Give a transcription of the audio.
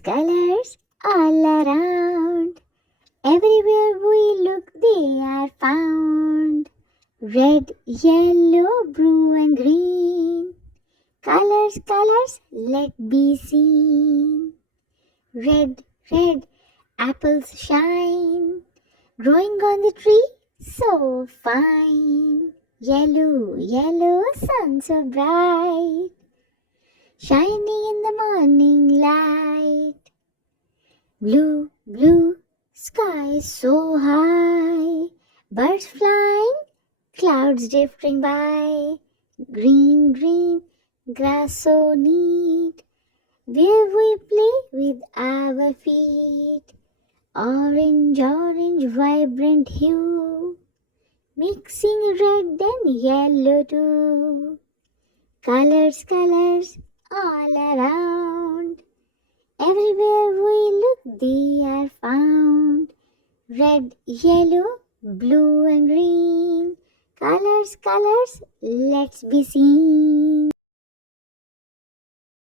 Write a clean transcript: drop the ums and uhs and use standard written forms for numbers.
colors all around. Everywhere we look, they are found. Red, yellow, blue, and green. Colors, colors, let be seen. Red, red, apples shine, growing on the tree, so fine. Yellow, yellow, sun so bright, shining in the morning light. Blue, blue, sky so high, birds flying, clouds drifting by. Green, green, grass so neat, where we play with our feet. Orange, orange, vibrant hue, mixing red and yellow too. Colors, colors, all around. Everywhere we look, they are found. Red, yellow, blue, and green. Colors, colors, let's be seen.